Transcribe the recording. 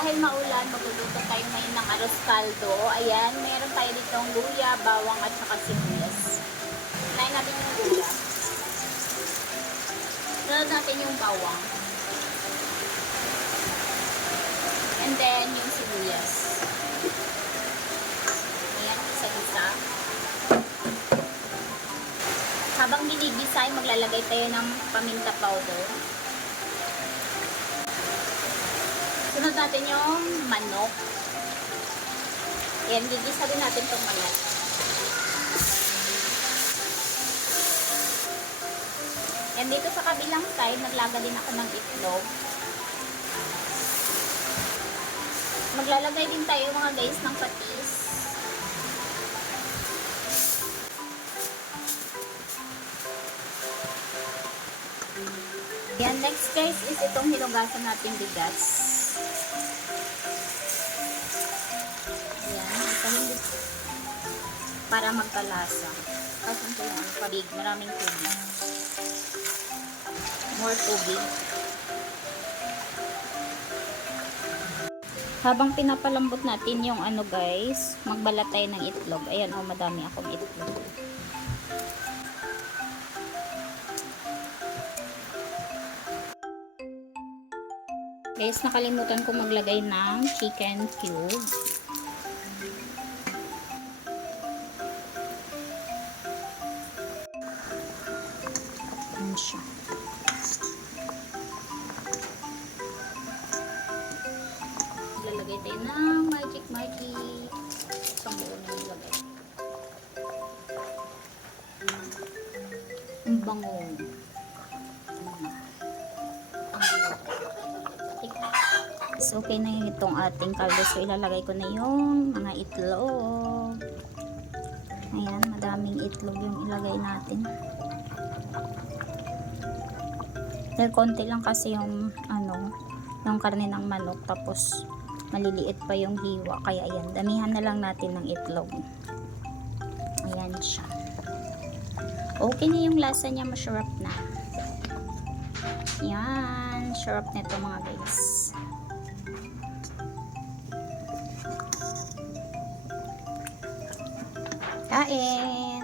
Dahil maulan, magluluto tayo ngayon ng arroz caldo. Ayan, meron tayo ditong luya, bawang at saka sibuyas. Kinain natin yung luya. Sunod natin yung bawang. And then, yung sibuyas. Ayan, isa-isa. Habang binigisa, ay maglalagay tayo ng paminta powder. Sunod natin yung manok. Ayan, gigisa din natin itong manok. And dito sa kabilang side, naglaga din ako ng itlog. Maglalagay din tayo mga guys ng patis. Yan, next guys is itong hinugasan natin bigas. Yan, ito hindi para magkalasa. Tapos ito yung ano, pabig, maraming tubig. More tubig. Habang pinapalambot natin yung ano guys, magbalat tayo ng itlog. Ayan, oh, madami akong itlog. Guys, nakalimutan ko maglagay ng chicken cube. Ayan siya. Lalagay tayo ng magic magic. Isang buo na nilagay. Ang bango. So, okay na itong ating kaldo. So, ilalagay ko na yung mga itlog. Ayan, madaming itlog yung ilagay natin. Dahil konti lang kasi yung, ano, yung karne ng manok. Tapos, maliliit pa yung hiwa. Kaya, ayan, damihan na lang natin ng itlog. Ayan siya. Okay na yung lasa niya, masarap na. Yan, sarap nito mga guys. Kain!